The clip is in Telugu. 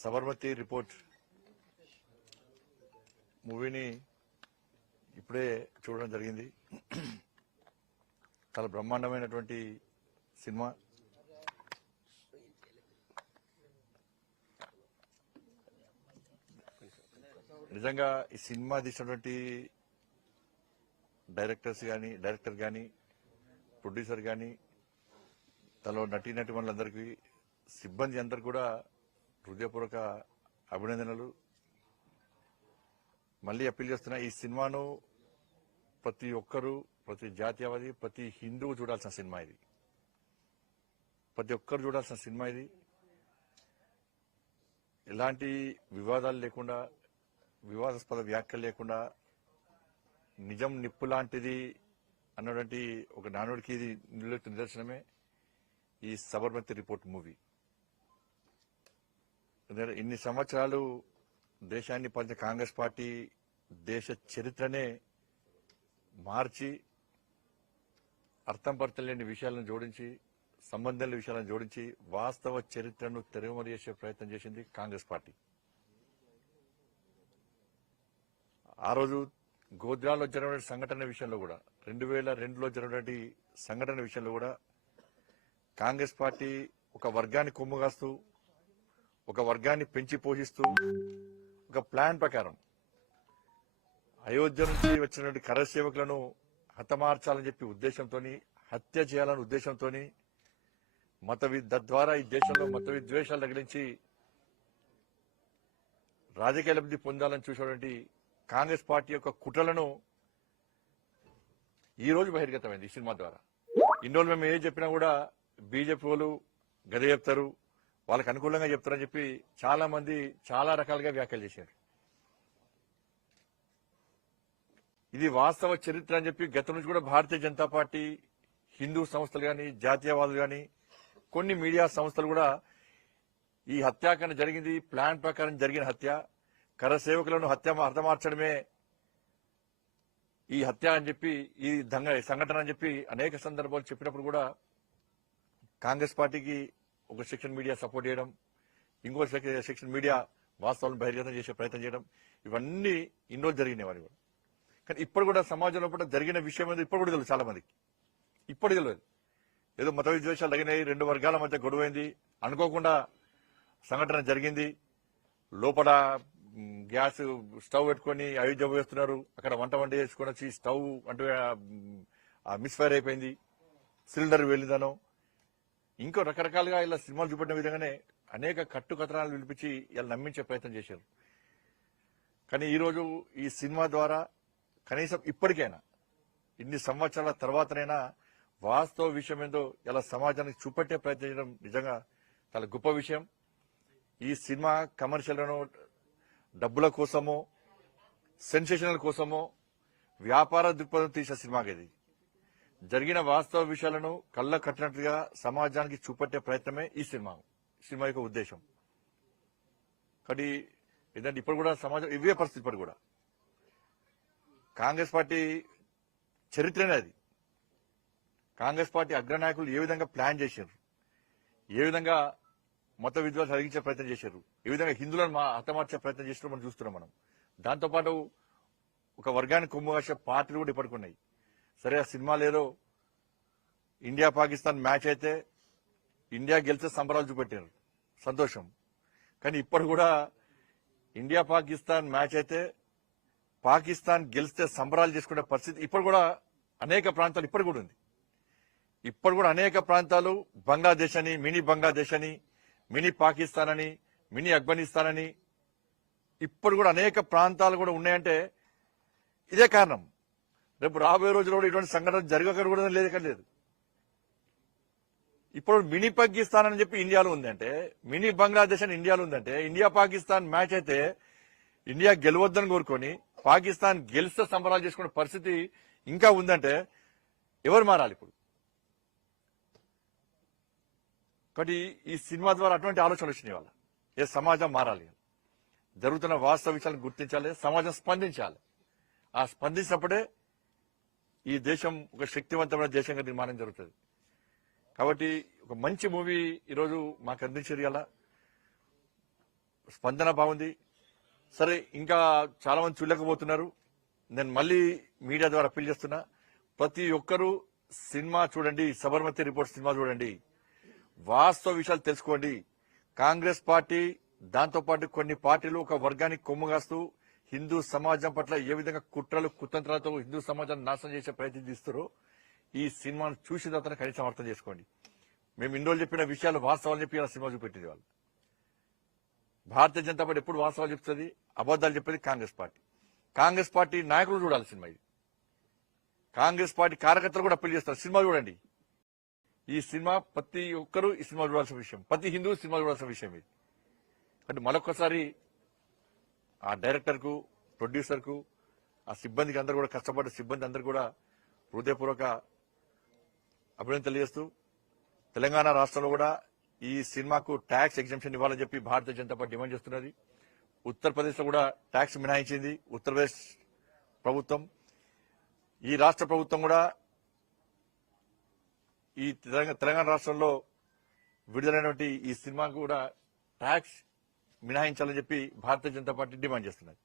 సబర్మతి రిపోర్ట్ మూవీని ఇప్పుడే చూడడం జరిగింది. చాలా బ్రహ్మాండమైనటువంటి సినిమా. నిజంగా ఈ సినిమా తీసినటువంటి డైరెక్టర్ కానీ ప్రొడ్యూసర్ కానీ తనలో నటి వాళ్ళందరికీ సిబ్బంది అందరు కూడా హృదయపూర్వక అభినందనలు. మళ్ళీ అప్పీల్ చేస్తున్నా, ఈ సినిమాను ప్రతి ఒక్కరూ, ప్రతి జాతీయవాది, ప్రతి హిందువు చూడాల్సిన సినిమా ఇది. ప్రతి ఒక్కరు చూడాల్సిన సినిమా ఇది. ఎలాంటి వివాదాలు లేకుండా, వివాదాస్పద వ్యాఖ్యలు లేకుండా, నిజం నిప్పు లాంటిది అన్నటువంటి ఒక నానుడికి ఇది నిదర్శనమే ఈ సబర్మతి రిపోర్ట్ మూవీ. ఇన్ని సంవత్సరాలు దేశాన్ని పాలించిన కాంగ్రెస్ పార్టీ దేశ చరిత్రనే మార్చి అర్థం పడతలేని విషయాలను జోడించి, సంబంధం లేని విషయాలను జోడించి వాస్తవ చరిత్రను తెరమరి చేసే ప్రయత్నం చేసింది కాంగ్రెస్ పార్టీ. ఆ రోజు గోధ్రాలో జరిగిన సంఘటన విషయంలో కూడా, 2002లో జరిగినటువంటి సంఘటన విషయంలో కూడా కాంగ్రెస్ పార్టీ ఒక వర్గాన్ని కొమ్ముగాస్తూ, ఒక వర్గాన్ని పెంచి పోషిస్తూ, ఒక ప్లాన్ ప్రకారం అయోధ్య నుంచి వచ్చినటువంటి కరసేవకులను హతమార్చాలని చెప్పి ఉద్దేశంతో, హత్య చేయాలనే ఉద్దేశంతో, తద్వారా ఈ దేశంలో మత విద్వేషాలు తగిలించి రాజకీయ లబ్ధి పొందాలని చూసినటువంటి కాంగ్రెస్ పార్టీ యొక్క కుట్రలను ఈ రోజు బహిర్గతమైంది ఈ సినిమా ద్వారా. ఇన్ని రోజులు మేము ఏం చెప్పినా కూడా బీజేపీ వాళ్ళు గదే చెప్తారు, వాళ్ళకి అనుకూలంగా చెప్తారని చెప్పి చాలా మంది చాలా రకాలుగా వ్యాఖ్యలు చేశారు. ఇది వాస్తవ చరిత్ర అని చెప్పి గతం నుంచి కూడా భారతీయ జనతా పార్టీ, హిందూ సంస్థలు కానీ, జాతీయవాదులు కానీ, కొన్ని మీడియా సంస్థలు కూడా ఈ హత్యాకాండ జరిగింది, ప్లాన్ ప్రకారం జరిగిన హత్య, కరసేవకులను హతమార్చడమే ఈ హత్య అని చెప్పి, ఈ సంఘటన అని చెప్పి అనేక సందర్భాలు చెప్పినప్పుడు కూడా కాంగ్రెస్ పార్టీకి ఒక సెక్షన్ మీడియా సపోర్ట్ చేయడం, ఇంకో సెక్షన్ మీడియా వాస్తవాలను బహిర్గతం చేసే ప్రయత్నం చేయడం, ఇవన్నీ ఇన్ని రోజులు జరిగినాయి వారి కూడా. కానీ ఇప్పుడు కూడా సమాజంలో కూడా జరిగిన విషయం ఏదో ఇప్పుడు కూడా తెలియదు చాలా మందికి. ఇప్పుడు తెలియదు, ఏదో మత విద్వేషాలు తగినాయి, 2 వర్గాల మధ్య గొడవైంది, అనుకోకుండా సంఘటన జరిగింది, లోపల గ్యాస్ స్టవ్ పెట్టుకుని అయోధ్య పోయేస్తున్నారు, అక్కడ వంట చేసుకుని వచ్చి స్టవ్ అంటే మిస్ఫైర్ అయిపోయింది, సిలిండర్ వెళ్ళిందనో, ఇంకో రకరకాలుగా ఇలా సినిమాలు చూపెట్టిన విధంగానే అనేక కట్టుకథనాలు వినిపించి ఇలా నమ్మించే ప్రయత్నం చేశారు. కానీ ఈరోజు ఈ సినిమా ద్వారా కనీసం ఇప్పటికైనా, ఇన్ని సంవత్సరాల తర్వాతనైనా వాస్తవ విషయం ఏందో ఇలా సమాజానికి చూపెట్టే ప్రయత్నం చేయడం నిజంగా చాలా గొప్ప విషయం. ఈ సినిమా కమర్షియల్ను డబ్బుల కోసమో, సెన్సేషనల్ కోసమో, వ్యాపార దృక్పథం తీసే సినిమాకి ఇది. జరిగిన వాస్తవ విషయాలను కళ్ళ కట్టినట్లుగా సమాజానికి చూపెట్టే ప్రయత్నమే ఈ సినిమా యొక్క ఉద్దేశం. కాబట్టి ఏంటంటే ఇప్పుడు కూడా సమాజం ఇవే పరిస్థితి. ఇప్పుడు కూడా కాంగ్రెస్ పార్టీ చరిత్రనే అది. కాంగ్రెస్ పార్టీ అగ్రనాయకులు ఏ విధంగా ప్లాన్ చేశారు, ఏ విధంగా మత విద్వేషాలు కలిగించే ప్రయత్నం చేశారు, ఏ విధంగా హిందువులను హతమార్చే ప్రయత్నం చేసినారో మనం చూస్తున్నాం. మనం దాంతోపాటు ఒక వర్గానికి కొమ్ముగాసే పార్టీలు కూడా ఇప్పటికున్నాయి. సరే, ఆ సినిమాలో ఏదో ఇండియా పాకిస్తాన్ మ్యాచ్ అయితే ఇండియా గెలిచే సంబరాలు చూపెట్టారు, సంతోషం. కానీ ఇప్పుడు కూడా ఇండియా పాకిస్తాన్ మ్యాచ్ అయితే పాకిస్తాన్ గెలిస్తే సంబరాలు చేసుకునే పరిస్థితి ఇప్పుడు కూడా అనేక ప్రాంతాలు ఇప్పుడు కూడా ఉంది. ఇప్పుడు కూడా అనేక ప్రాంతాలు బంగ్లాదేశ్ అని, మినీ బంగ్లాదేశ్ అని, మినీ పాకిస్తాన్ అని, మినీ ఆఫ్ఘనిస్తాన్ అని ఇప్పుడు కూడా అనేక ప్రాంతాలు కూడా ఉన్నాయంటే ఇదే కారణం. రేపు రాబోయే రోజుల్లో కూడా ఇటువంటి సంఘటన జరగకూడదు లేదు. ఇప్పుడు మినీ పాకిస్తాన్ అని చెప్పి ఇండియాలో ఉందంటే, మినీ బంగ్లాదేశ్ అని ఇండియాలో ఉందంటే, ఇండియా పాకిస్తాన్ మ్యాచ్ అయితే ఇండియా గెలవద్దని కోరుకొని పాకిస్తాన్ గెలిస్తే సంబరాలు చేసుకునే పరిస్థితి ఇంకా ఉందంటే ఎవరు మారాలి ఇప్పుడు? కాబట్టి ఈ సినిమా ద్వారా అటువంటి ఆలోచనలు వచ్చినాయి. వాళ్ళ ఏ సమాజం మారాలి, జరుగుతున్న వాస్తవ విషయాలను గుర్తించాలి, సమాజం స్పందించాలి. ఆ స్పందించినప్పుడే ఈ దేశం ఒక శక్తివంతమైన దేశంగా నిర్మాణం జరుగుతుంది. కాబట్టి ఒక మంచి మూవీ ఈరోజు మాకు అందించారు. ఇలా స్పందన బాగుంది. సరే, ఇంకా చాలా మంది చూడలేకపోతున్నారు. నేను మళ్ళీ మీడియా ద్వారా అప్పీల్ చేస్తున్నా, ప్రతి ఒక్కరూ సినిమా చూడండి, సబర్మతి రిపోర్ట్ సినిమా చూడండి, వాస్తవ విషయాలు తెలుసుకోండి. కాంగ్రెస్ పార్టీ దాంతోపాటు కొన్ని పార్టీలు ఒక వర్గానికి కొమ్ముగాస్తూ హిందూ సమాజం పట్ల ఏ విధంగా కుట్రలు కుతంత్రాలతో హిందూ సమాజాన్ని నాశనం చేసే ప్రయత్నం చేస్తారో ఈ సినిమాను చూసిన తర్వాత కనీసం అర్థం చేసుకోండి. మేము ఇన్ని రోజులు చెప్పిన విషయాలు వాస్తవాలు చెప్పి ఇలా సినిమా చూపెట్టింది వాళ్ళు. భారతీయ జనతా పార్టీ ఎప్పుడు వాస్తవాలు చెప్తుంది, అబద్దాలు చెప్పేది కాంగ్రెస్ పార్టీ. కాంగ్రెస్ పార్టీ నాయకులు చూడాలి సినిమా. ఇది కాంగ్రెస్ పార్టీ కార్యకర్తలు కూడా అప్పీల్ చేస్తారు, సినిమా చూడండి. ఈ సినిమా ప్రతి ఒక్కరూ ఈ సినిమా చూడాల్సిన విషయం, ప్రతి హిందూ సినిమా చూడాల్సిన విషయం ఇది. అంటే మరొకసారి ఆ డైరెక్టర్కు, ప్రొడ్యూసర్కు, ఆ సిబ్బందికి అందరూ కూడా, కష్టపడ్డ సిబ్బంది అందరూ కూడా హృదయపూర్వక అభినందన తెలియజేస్తూ, తెలంగాణ రాష్ట్రంలో కూడా ఈ సినిమాకు ట్యాక్స్ ఎగ్జంప్షన్ ఇవ్వాలని చెప్పి భారతీయ జనతా పార్టీ డిమాండ్ చేస్తున్నది. ఉత్తరప్రదేశ్ లో కూడా ట్యాక్స్ మినహాయించింది ఉత్తరప్రదేశ్ ప్రభుత్వం. ఈ రాష్ట్ర ప్రభుత్వం కూడా ఈ తెలంగాణ రాష్ట్రంలో విడుదలైనటువంటి ఈ సినిమాకు కూడా ట్యాక్స్ మినహాయించాలని చెప్పి భారతీయ జనతా పార్టీ డిమాండ్ చేస్తున్నది.